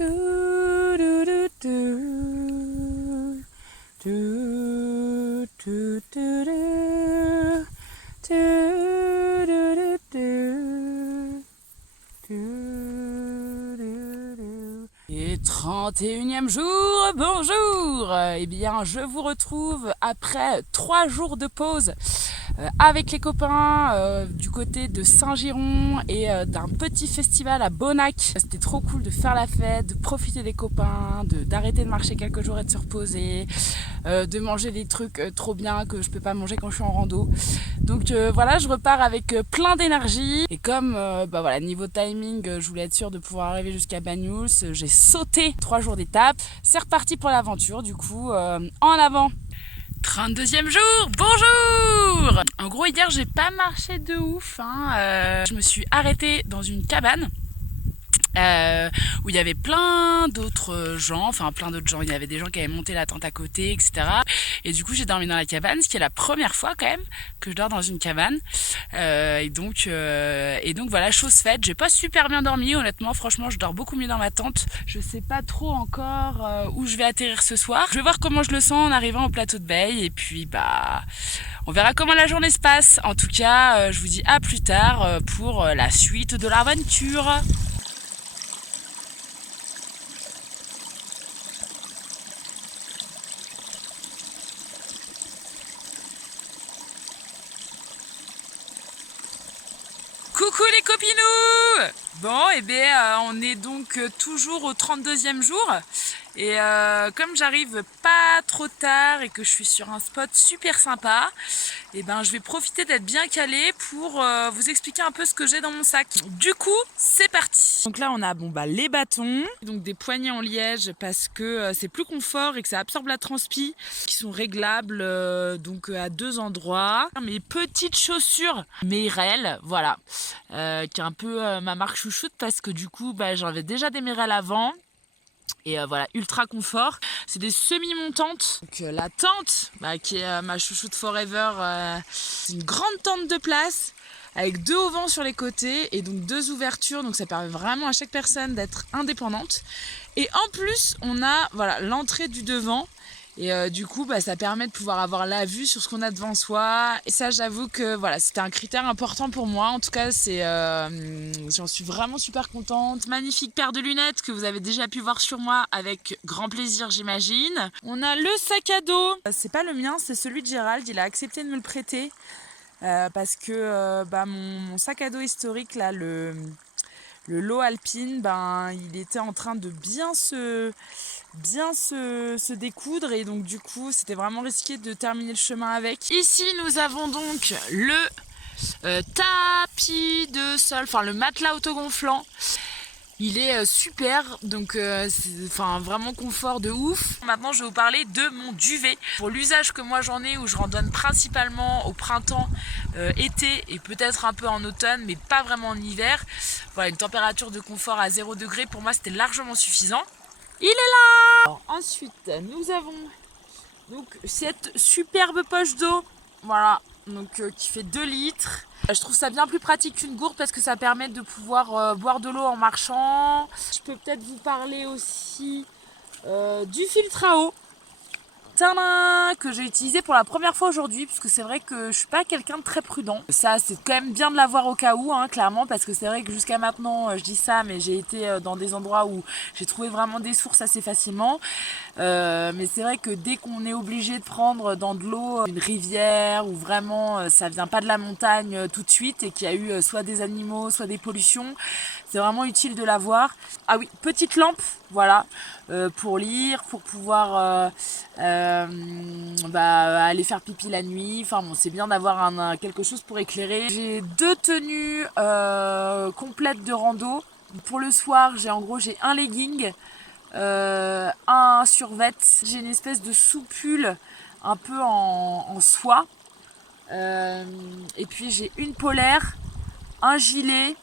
Et 31e jour, bonjour. Eh bien, je vous retrouve après 3 jours de pause avec les copains du côté de Saint-Giron et d'un petit festival à Bonnac. C'était trop cool de faire la fête, de profiter des copains, d'arrêter de marcher quelques jours et de se reposer, de manger des trucs trop bien que je peux pas manger quand je suis en rando. Donc voilà, je repars avec plein d'énergie. Et comme voilà, niveau timing, je voulais être sûre de pouvoir arriver jusqu'à Banyuls, j'ai sauté 3 jours d'étape. C'est reparti pour l'aventure, du coup, en avant. 32e jour, bonjour. En gros, hier, j'ai pas marché de ouf. Je me suis arrêtée dans une cabane où il y avait plein d'autres gens, il y avait des gens qui avaient monté la tente à côté, etc. Et du coup, j'ai dormi dans la cabane, ce qui est la première fois quand même que je dors dans une cabane. Et donc voilà, chose faite. J'ai pas super bien dormi, honnêtement. Franchement, je dors beaucoup mieux dans ma tente. Je sais pas trop encore où je vais atterrir ce soir. Je vais voir comment je le sens en arrivant au plateau de Baye. Et puis on verra comment la journée se passe. En tout cas, je vous dis à plus tard pour la suite de l'aventure. Coucou les copinous! Bon, on est donc toujours au 32e jour. Et comme j'arrive pas trop tard et que je suis sur un spot super sympa, je vais profiter d'être bien calée pour vous expliquer un peu ce que j'ai dans mon sac. Du coup, c'est parti. Donc là, on a les bâtons, donc des poignées en liège parce que c'est plus confort et que ça absorbe la transpi, qui sont réglables à 2 endroits. Mes petites chaussures Merrell, voilà, qui est un peu ma marque chouchoute parce que du coup, j'avais déjà des Merrell avant. Et voilà, ultra confort. C'est des semi-montantes. Donc la tente, qui est ma chouchoute forever, c'est une grande tente de place avec 2 auvents sur les côtés et donc 2 ouvertures. Donc ça permet vraiment à chaque personne d'être indépendante. Et en plus, on a l'entrée du devant. Et du coup, ça permet de pouvoir avoir la vue sur ce qu'on a devant soi. Et ça, j'avoue que c'était un critère important pour moi. En tout cas, j'en suis vraiment super contente. Magnifique paire de lunettes que vous avez déjà pu voir sur moi avec grand plaisir, j'imagine. On a le sac à dos. C'est pas le mien, c'est celui de Gérald. Il a accepté de me le prêter parce que mon sac à dos historique, là, le lot alpine, il était en train de bien se découdre et donc du coup c'était vraiment risqué de terminer le chemin avec. Ici nous avons donc le tapis de sol, le matelas autogonflant. Il est super, donc vraiment confort de ouf. Maintenant je vais vous parler de mon duvet. Pour l'usage que moi j'en ai, où je randonne principalement au printemps, été et peut-être un peu en automne, mais pas vraiment en hiver. Voilà, une température de confort à 0 degré, pour moi c'était largement suffisant. Il est là. Alors, ensuite nous avons donc cette superbe poche d'eau, voilà, donc qui fait 2 litres. Je trouve ça bien plus pratique qu'une gourde parce que ça permet de pouvoir boire de l'eau en marchant. Je peux peut-être vous parler aussi du filtre à eau que j'ai utilisé pour la première fois aujourd'hui, parce que c'est vrai que je suis pas quelqu'un de très prudent. Ça, c'est quand même bien de l'avoir au cas où, clairement, parce que c'est vrai que jusqu'à maintenant, je dis ça, mais j'ai été dans des endroits où j'ai trouvé vraiment des sources assez facilement. Mais c'est vrai que dès qu'on est obligé de prendre dans de l'eau, une rivière, où vraiment ça vient pas de la montagne tout de suite et qu'il y a eu soit des animaux, soit des pollutions, c'est vraiment utile de l'avoir. Ah oui, petite lampe, voilà, pour lire, pour pouvoir aller faire pipi la nuit. C'est bien d'avoir quelque chose pour éclairer. J'ai 2 tenues complètes de rando. Pour le soir, j'ai un legging, un survêt. J'ai une espèce de soupule un peu en soie. Et puis j'ai une polaire, un gilet.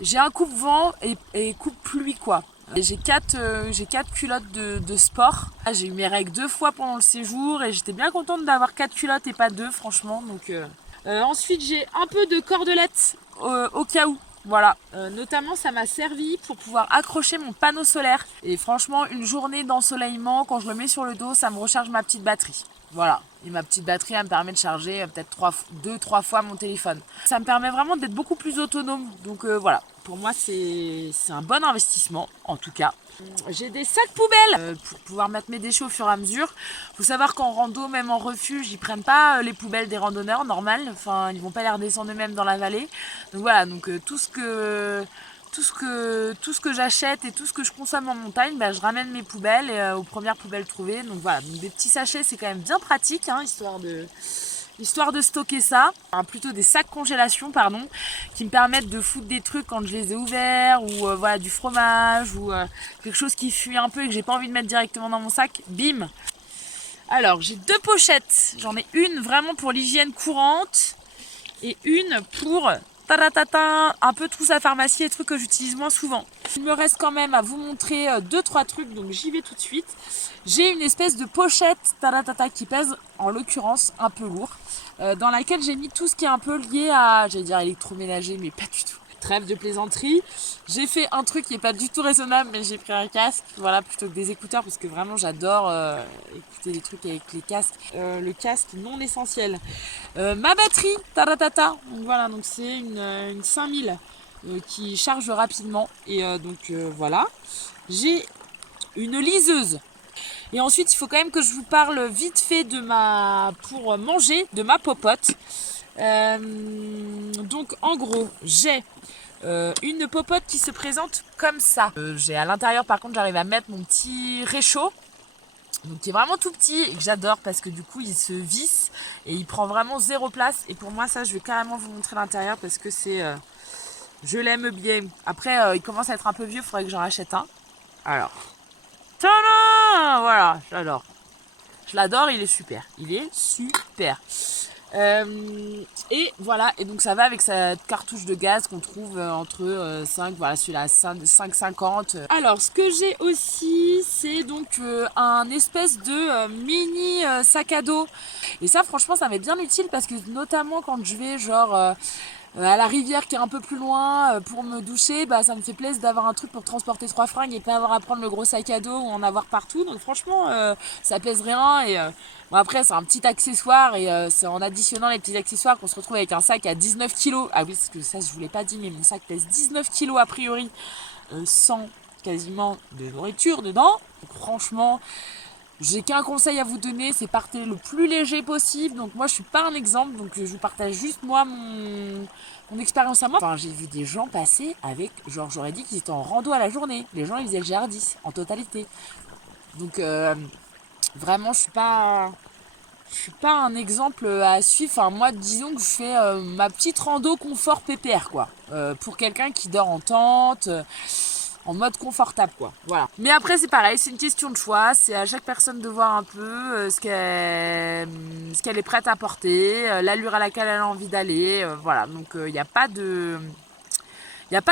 J'ai un coupe-vent et coupe-pluie, quoi. J'ai 4 culottes de sport. J'ai eu mes règles 2 fois pendant le séjour et j'étais bien contente d'avoir 4 culottes et pas 2, franchement. Donc, ensuite, j'ai un peu de cordelette au cas où. Voilà, notamment ça m'a servi pour pouvoir accrocher mon panneau solaire. Et franchement, une journée d'ensoleillement, quand je le mets sur le dos, ça me recharge ma petite batterie. Voilà, et ma petite batterie, elle me permet de charger peut-être 2-3 fois mon téléphone. Ça me permet vraiment d'être beaucoup plus autonome. Donc voilà, pour moi c'est un bon investissement, en tout cas. J'ai des sacs poubelles pour pouvoir mettre mes déchets au fur et à mesure. Faut savoir qu'en rando, même en refuge, ils prennent pas les poubelles des randonneurs, normal. Enfin, ils vont pas les redescendre eux-mêmes dans la vallée. Donc voilà, donc tout ce que j'achète et tout ce que je consomme en montagne, bah, je ramène mes poubelles aux premières poubelles trouvées. Donc voilà, donc des petits sachets, c'est quand même bien pratique, hein, histoire de stocker ça. Enfin, plutôt des sacs congélation, pardon, qui me permettent de foutre des trucs quand je les ai ouverts, ou voilà, du fromage, ou quelque chose qui fuit un peu et que j'ai pas envie de mettre directement dans mon sac. Bim. Alors, j'ai 2 pochettes. J'en ai une vraiment pour l'hygiène courante et une pour un peu tout sa pharmacie et trucs que j'utilise moins souvent. Il me reste quand même à vous montrer 2-3 trucs, donc j'y vais tout de suite. J'ai une espèce de pochette qui pèse en l'occurrence un peu lourd, dans laquelle j'ai mis tout ce qui est un peu lié à, j'allais dire électroménager, mais pas du tout. Trêve de plaisanterie. J'ai fait un truc qui est pas du tout raisonnable, mais j'ai pris un casque, voilà, plutôt que des écouteurs, parce que vraiment j'adore écouter des trucs avec les casques. Le casque non essentiel. Ma batterie, donc voilà, donc c'est une 5000 qui charge rapidement. Et voilà. J'ai une liseuse. Et ensuite, il faut quand même que je vous parle vite fait pour manger, de ma popote. Donc en gros, j'ai une popote qui se présente comme ça. J'ai à l'intérieur, par contre, j'arrive à mettre mon petit réchaud. Donc qui est vraiment tout petit et que j'adore parce que du coup il se visse et il prend vraiment 0 place. Et pour moi ça, je vais carrément vous montrer l'intérieur parce que je l'aime bien. Après il commence à être un peu vieux, il faudrait que j'en rachète un. Alors, tadam, voilà, j'adore. Je l'adore, il est super. Il est super. Et voilà, et donc ça va avec sa cartouche de gaz qu'on trouve entre 5, voilà, celui-là 5,50. Alors ce que j'ai aussi, c'est donc un espèce de mini sac à dos. Et ça franchement ça m'est bien utile parce que notamment quand je vais genre à la rivière qui est un peu plus loin pour me doucher, bah ça me fait plaisir d'avoir un truc pour transporter 3 fringues et pas avoir à prendre le gros sac à dos ou en avoir partout. Donc franchement ça pèse rien et bon, après c'est un petit accessoire et c'est en additionnant les petits accessoires qu'on se retrouve avec un sac à 19 kilos. Ah oui, parce que ça je vous l'ai pas dit, mais mon sac pèse 19 kilos a priori, sans quasiment de nourriture dedans. Donc franchement, j'ai qu'un conseil à vous donner, c'est partez le plus léger possible. Donc moi je suis pas un exemple, donc je vous partage juste moi mon expérience à moi. Enfin j'ai vu des gens passer avec, genre j'aurais dit qu'ils étaient en rando à la journée. Les gens ils faisaient le GR10 en totalité. Donc vraiment je suis pas un exemple à suivre. Enfin moi disons que je fais ma petite rando confort pépère quoi. Pour quelqu'un qui dort en tente. En mode confortable quoi, voilà. Mais après c'est pareil, c'est une question de choix, c'est à chaque personne de voir un peu ce qu'elle est prête à porter, l'allure à laquelle elle a envie d'aller, voilà. Donc il n'y a pas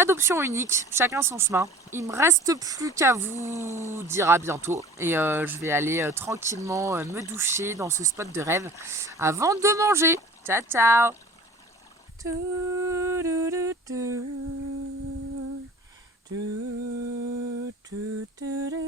d'option unique, chacun son chemin. Il me reste plus qu'à vous dire à bientôt et je vais aller tranquillement me doucher dans ce spot de rêve avant de manger. Ciao ciao. Do, do, do, do, do.